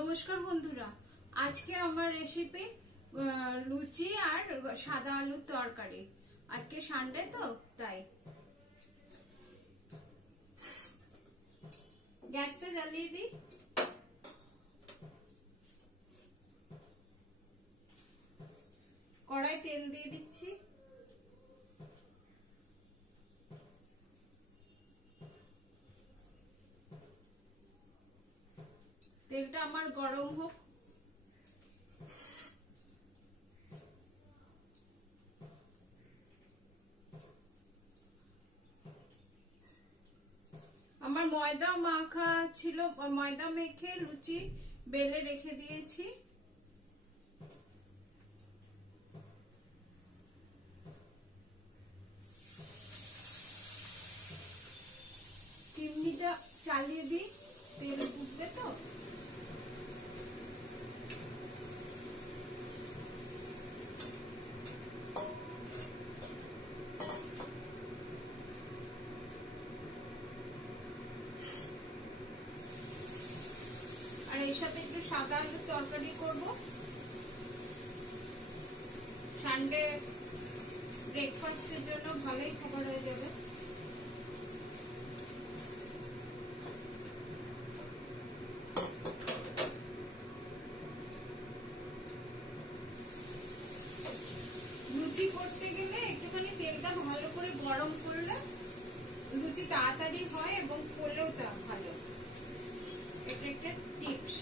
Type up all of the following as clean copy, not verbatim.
নমস্কার বন্ধুরা, আজকে আমার রেসিপি লুচি আর সাদা আলুর তরকারি। আজকে সানডে তো তাই। গ্যাসটা জ্বালিয়ে দিই। কড়াই তেল দিয়ে দিচ্ছি। তেলটা আমার গরম হোক। আমার ময়দা মাখা ছিল, ময়দা মেখে লুচি বেলে রেখে দিয়েছি। চিমনিটা চালিয়ে দিই, তেল ফুটবে তো। আর এর সাথে একটু সাদা আলুর তরকারি করব। সানডে ব্রেকফাস্টের জন্য ভালোই খাবার হয়ে যাবে। লুচি করতে গেলে একটুখানি তেলটা ভালো করে গরম করলে লুচি তাড়াতাড়ি হয় এবং ফোলেও তা ভালো। এটা একটা টিপস।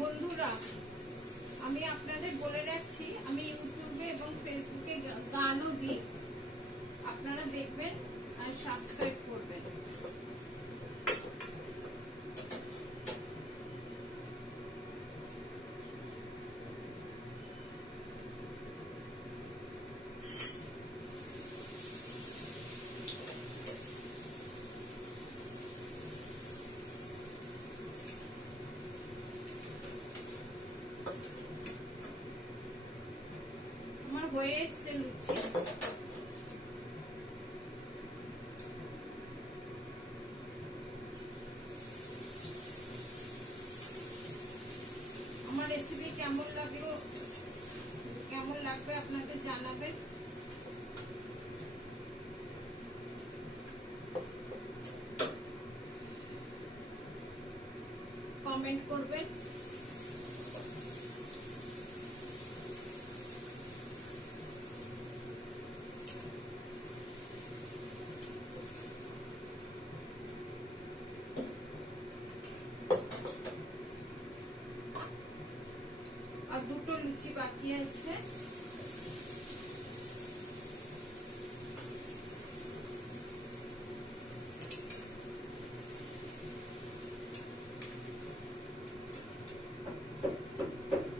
বন্ধুরা, আমি আপনাদের বলে রাখছি, আমি ইউটিউবে এবং ফেসবুকে গানও দিই, আপনারা দেখবেন আর সাবস্ক্রাইব করবেন। আমার হয়ে এসছে লুচি। আমার রেসিপি কেমন লাগবে আপনাদের জানাবেন। কমেন্ট করবেন। আর দুটো লুচি বাকি আছে।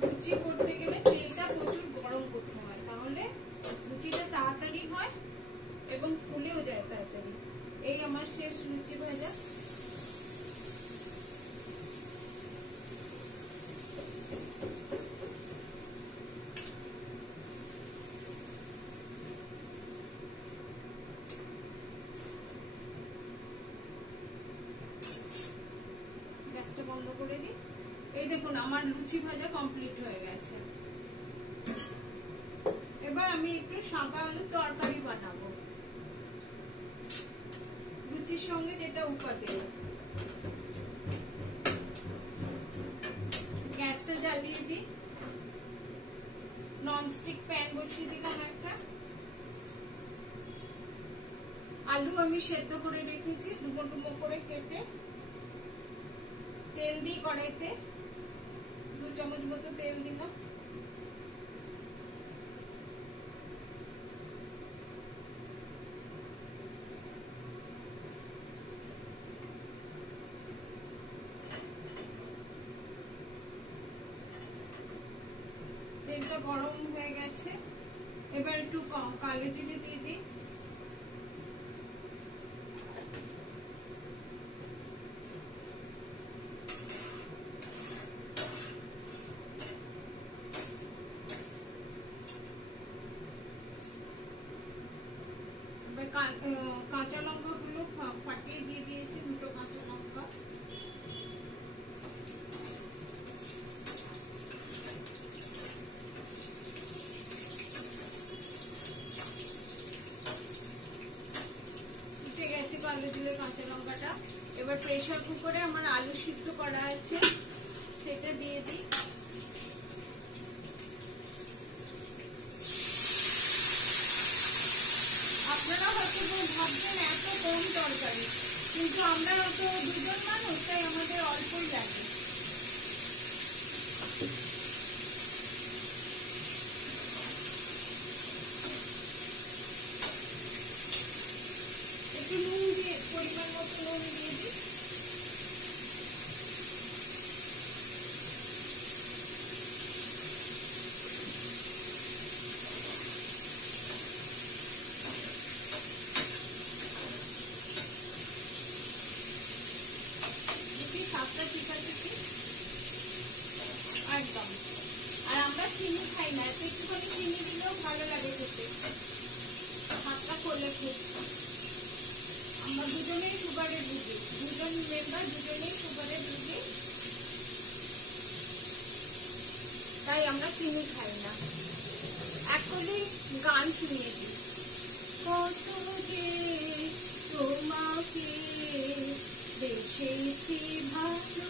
লুচি করতে গেলে তেলটা প্রচুর গরম করতে হয়, তাহলে লুচিটা তাড়াতাড়ি হয় এবং ফুলেও যায় তাড়াতাড়ি। এই আমার শেষ লুচি ভাজা। গ্যাসটা বন্ধ করে দিই। এই দেখুন, আমার লুচি ভাজা কমপ্লিট হয়ে গেছে। এবার আমি একটু সাদা আলুর তরকারি বানাবো লুচির সঙ্গে, যেটা উপাদেয়। গ্যাসটা জ্বালিয়ে দিই। ননস্টিক প্যান বসিয়ে দিলাম একটা। আলু আমি সেদ্ধ করে রেখেছি, ডুবো ডুবো করে কেটে। তেল দিই কড়াইতে, 2 চামচ মতো তেল দিলাম। তেলটা গরম হয়ে গেছে। এবার একটু কালো জিরে দিয়ে দিই। কাঁচা লঙ্কা গুলো ফাটিয়ে দিয়ে দিয়েছি, 2টো কাঁচা লঙ্কা। ফুটে গেছে কালো জিরে কাঁচা লঙ্কাটা। এবার প্রেসার কুকারে আমার আলু সিদ্ধ করা আছে, সেটা দিয়ে দিই। আপনারা হয়তো ভাবছেন এত কম তরকারি, কিন্তু আমরা তো 2জন মানুষ, তাই আমাদের অল্পই লাগে। একটু নুন দিয়ে, পরিমাণ মতো নুন দিয়ে দিই। স্বাদটা ঠিক আছে কি? একদম। আর আমরা চিনি খাই না, এত একটুখানি চিনি দিলেও ভালো লাগে খেতে, হাতটা করলে খুব। আমরা 2জনেই সুগারের রুগী, 2জন মেম্বার 2জনেই সুগারের রুগী, তাই আমরা চিনি খাই না। একচুয়ালি গান শুনিয়ে দিই। কত যে তোমাকে বেসেছি ভালো,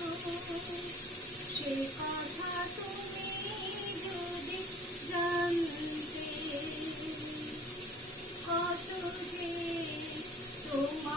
সে কথা তুমি যদি জানতে, কত যে তোমাকে